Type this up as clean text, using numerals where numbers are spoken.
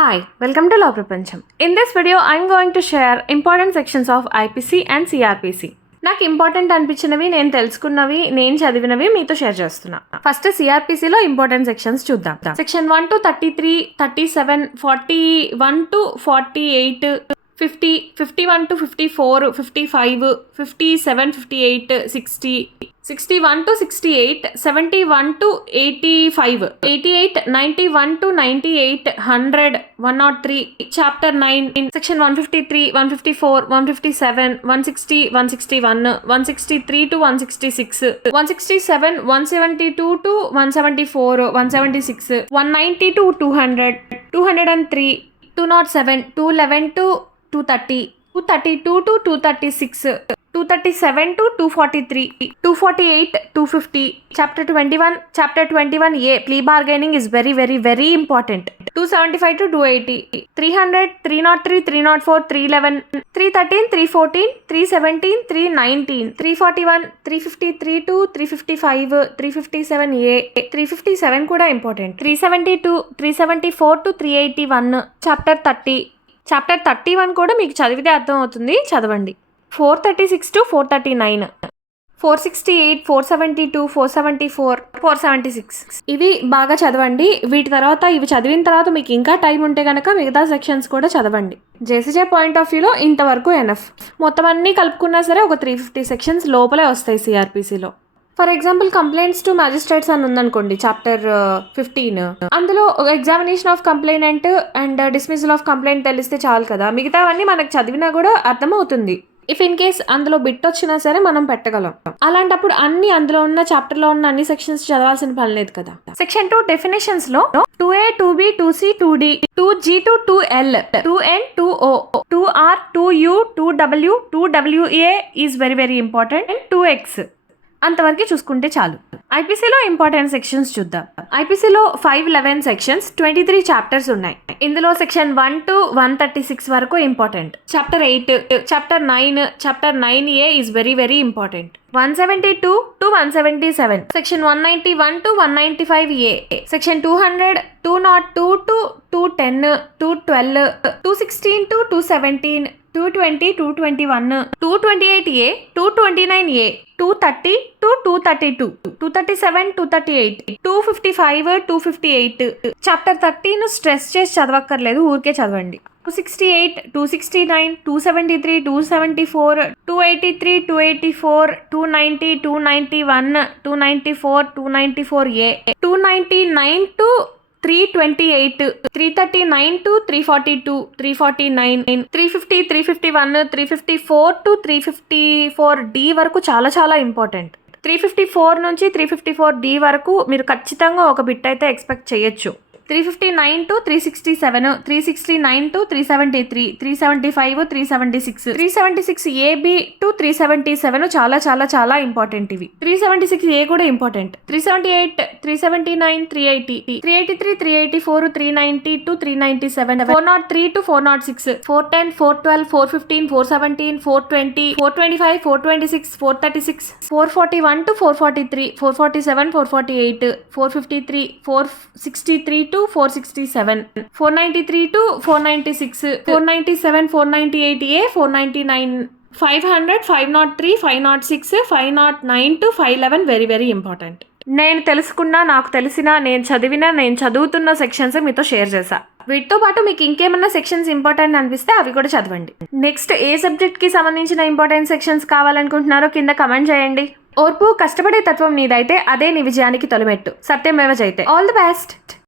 Hi, welcome to Law Prapancham. In this video, I am going to share important sections of IPC and CRPC. నాకు important అనిపించినవి, నేను తెలుసుకున్నవి, నేను చదివినవి మీతో share చేస్తున్నా. First సిఆర్పిసిలో important sections చూద్దాం. Section 1 to 33, 37, 41 to 48, 50, 51 to 54, 55, 57, 58, 60, 61 to 68, 71 to 85, 88, 91 to 98, 100, 103, chapter 9, section 153, 154, 157, 160, 161, 163 to 166, 167, 172 to 174, 176, 190 to 200, 203, 207, 211 to 230, 232 to 236, 237 to 243, 248, 250, chapter 21A, plea bargaining is very important. 275 to 280, 300, 303, 304, 311, 313, 314, 317, 319, 341, 353 to 355, 357A, 357 కూడా important. 372, 374 to 381, chapter 30. Chapter 31 కూడా మీకు చదివితే అర్థం అవుతుంది, చదవండి. 436 to 439, 468, 472, 474, 476 ఇవి బాగా చదవండి. వీటి తర్వాత ఇవి చదివిన తర్వాత మీకు ఇంకా టైం ఉంటే కనుక మిగతా సెక్షన్స్ కూడా చదవండి. జేసీజే పాయింట్ ఆఫ్ వ్యూలో ఇంతవరకు ఎనఫ్. మొత్తం అన్నీ కలుపుకున్నా సరే ఒక 350 సెక్షన్స్ లోపలే వస్తాయి సిఆర్పిసిలో. For example complaints to magistrates అని ఉందనుకోండి, చాప్టర్ 15, అందులో examination of complainant and dismissal of complaint తెలిస్తే చాలు కదా, మిగతావన్నీ మనకు చదివినా కూడా అర్థమవుతుంది. ఇఫ్ ఇన్ కేస్ అందులో బిట్ వచ్చినా సరే మనం పెట్టగలం. అలాంటప్పుడు అన్ని అందులో ఉన్న చాప్టర్లో ఉన్న అన్ని సెక్షన్స్ చదవాల్సిన పని లేదు కదా. సెక్షన్ 2 డెఫినేషన్స్ లో 2A, 2B, 2C, 2D, 2G to 2L, 2N, 2O, 2R, 2U, 2W, 2WA is very important, and 2X అంతవరకు చూసుకుంటే చాలు. ఐపీసీలో ఇంపార్టెంట్ సెక్షన్స్ చూద్దాం. ఐపీసీలో 511 సెక్షన్స్, 23 చాప్టర్స్ ఉన్నాయి. ఇందులో సెక్షన్ 1 to 136 వరకు important. Chapter 8, chapter 9, chapter 9A is very important. 172 to 177, section 191 to 195A, section 200, 202 to 210, 212, 216 to 217, 220, 221, 228A, 229A, 230 to 232, 237, 238, 255, 258. Chapter 13 stress చేసి చదవక్కర్లేదు, ఊరికే చదవండి. 268, 269, 273, 274, 283, 284, 290, 291, 294, 294A, 299 to 328, 339 to 342, 349, 350, 351, 354 to 354D వరకు చాలా important. 354 నుంచి 354D వరకు మీరు ఖచ్చితంగా ఒక బిట్ అయితే ఎక్స్పెక్ట్ చేయొచ్చు. 359 to 367, 369 to 373, 375, 376, 376AB to 377 చాలా ఇంపార్టెంట్ ఇవి. 376A కూడా important. 378, 379, 380, 383, 384, 390 to 397, 403 to 406, 410, 412, 415, 417, 420, 425, 426, 436, 441 to 443, 447, 448, 453, 463 to 467, 493 to 496, 497, 498A, 499, 500, 503, 506, 509 to 511 very important. నేను తెలుసుకున్న, నాకు తెలిసిన, నేను చదివిన, నేను చదువుతున్న సెక్షన్స్ మీతో షేర్ చేశా. వీటితో పాటు మీకు ఇంకేమన్నా సెక్షన్స్ ఇంపార్టెంట్ అనిపిస్తే అవి కూడా చదవండి. నెక్స్ట్ ఏ సబ్జెక్ట్ కి సంబంధించిన ఇంపార్టెంట్ సెక్షన్స్ కావాలనుకుంటున్నారో కింద కమెంట్ చేయండి. ఓర్పు, కష్టపడే తత్వం నీదైతే అదే నీ విజయానికి తొలిమెట్టు. సత్యమేవ జయతే. All the best.